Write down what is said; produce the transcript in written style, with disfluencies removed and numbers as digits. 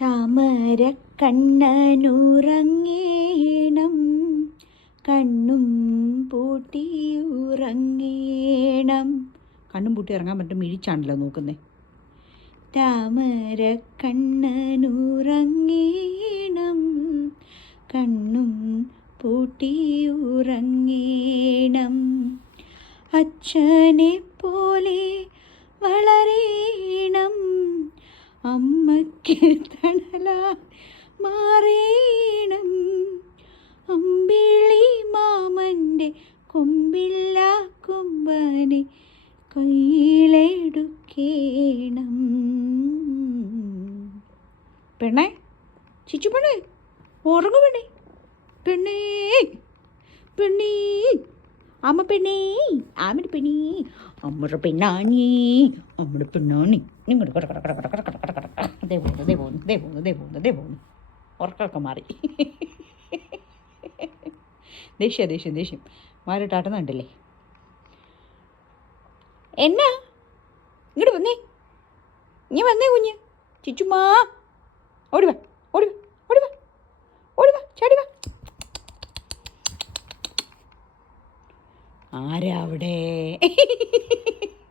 താമര കണ്ണനുറങ്ങേണം, കണ്ണും പൂട്ടി ഉറങ്ങേണം. കണ്ണും പൂട്ടി ഇറങ്ങാൻ പറ്റും, മിഴിച്ചാണല്ലോ നോക്കുന്നേ. താമര കണ്ണനുറങ്ങേണം, കണ്ണും പൂട്ടി ഉറങ്ങേണം. അച്ഛനെ പോലെ വളരേണം, അമ്മയ്ക്ക് തണലാ മാറേണം. അമ്പിളി മാമൻ്റെ കൊമ്പില്ല കൊമ്പനെ കയ്യിലെടുക്കേണം. പെണ്ണേ, ചിച്ചു പെണ്ണേ, ഉറങ്ങു പെണ്ണേ, പെണ്ണേ പെണ്ണേ, അമ്മ പെണ്ണേ, ആമിൻ്റെ പെണ്ണേ, അമ്മയുടെ പെണ്ണാണി, അമ്മയുടെ പെണ്ണാണി. നിങ്ങളുടെ കട കട കട കട കട കട കട കട ദേ പോകുന്നു, ദേ പോകുന്നു, ദേ പോകുന്നു, ദേ പോകുന്നു, ദേ പോകുന്നു. ഉറക്കമൊക്കെ മാറി. ദേഷ്യം ദേഷ്യം ദേഷ്യം മാറിട്ടാട്ടുന്നുണ്ടല്ലേ. എന്നാ ഇങ്ങോട്ട് വന്നേ, ഇനി വന്നേ കുഞ്ഞ്. ചിച്ചുമാ, ഓടിവാ ഓടിവാ ഓടിവാ ഓടിവാ, ചാടിവാ. ആരാ അവിടെ?